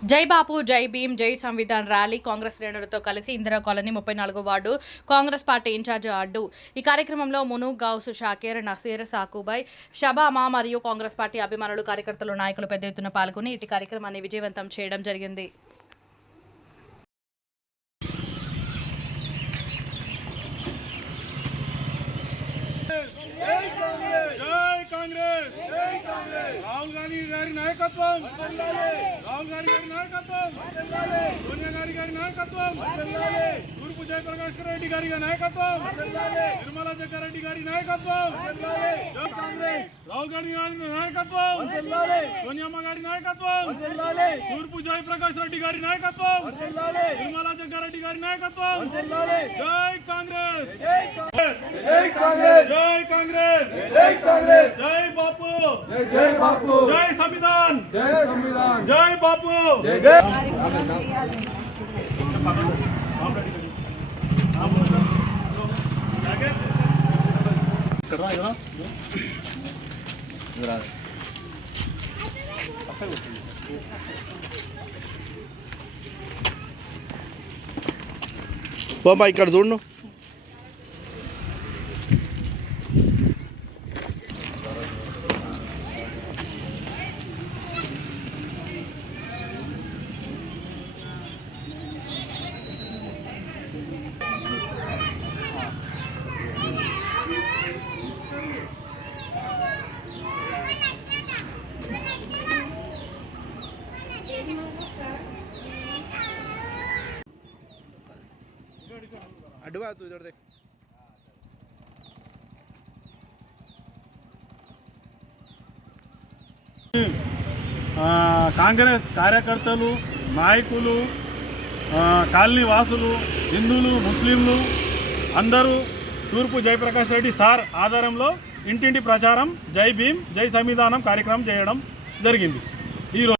జై బాపు జై భీమ్ జై సంవిధాన్ ర్యాలీ. కాంగ్రెస్ శ్రేణులతో కలిసి ఇందిరా కాలనీ ముప్పై నాలుగో వార్డు కాంగ్రెస్ పార్టీ ఇన్ఛార్జ్ అడ్డు. ఈ కార్యక్రమంలో మును గౌస్ షాకీర్ నసీర్ సాకుబాయ్ షబామా మరియు కాంగ్రెస్ పార్టీ అభిమానులు కార్యకర్తలు నాయకులు పెద్ద ఎత్తున పాల్గొని ఇటు కార్యక్రమాన్ని విజయవంతం చేయడం జరిగింది. నాయకత్వం రాహుల్ గాంధీ గారి నాయకత్వం సోనియా గాంధీ గారి నాయకత్వం తూర్పు జయప్రకాష్ రెడ్డి గారి నాయకత్వం నిర్మలా జగ్గారెడ్డి గారి నాయకత్వం జై కాంగ్రెస్ రాహుల్ గాంధీ గారి నాయకత్వం సోనియమ్మ గారి నాయకత్వం తూర్పు జయప్రకాష్ రెడ్డి గారి నాయకత్వం నిర్మలా జగ్గారెడ్డి గారి నాయకత్వం జై కాంగ్రెస్ జై కాంగ్రెస్ జై కాంగ్రెస్ జై కాంగ్రెస్ జై బాపు జై బాపు. జై సంవిధాన్. జై సంవిధాన్. జై బాపు. జై జై. బాబా ఇక్కడ చూడు. నువ్వు. అడ్డుగా తూ ఇదొకటి. కాంగ్రెస్ కార్యకర్తలు నాయకులు కాలనీ వాసులు హిందువులు ముస్లింలు అందరూ తూర్పు జయప్రకాష్ రెడ్డి సార్ ఆధారంలో ఇంటింటి ప్రచారం జై భీమ్ జై సంవిధానం కార్యక్రమం చేయడం జరిగింది ఈరోజు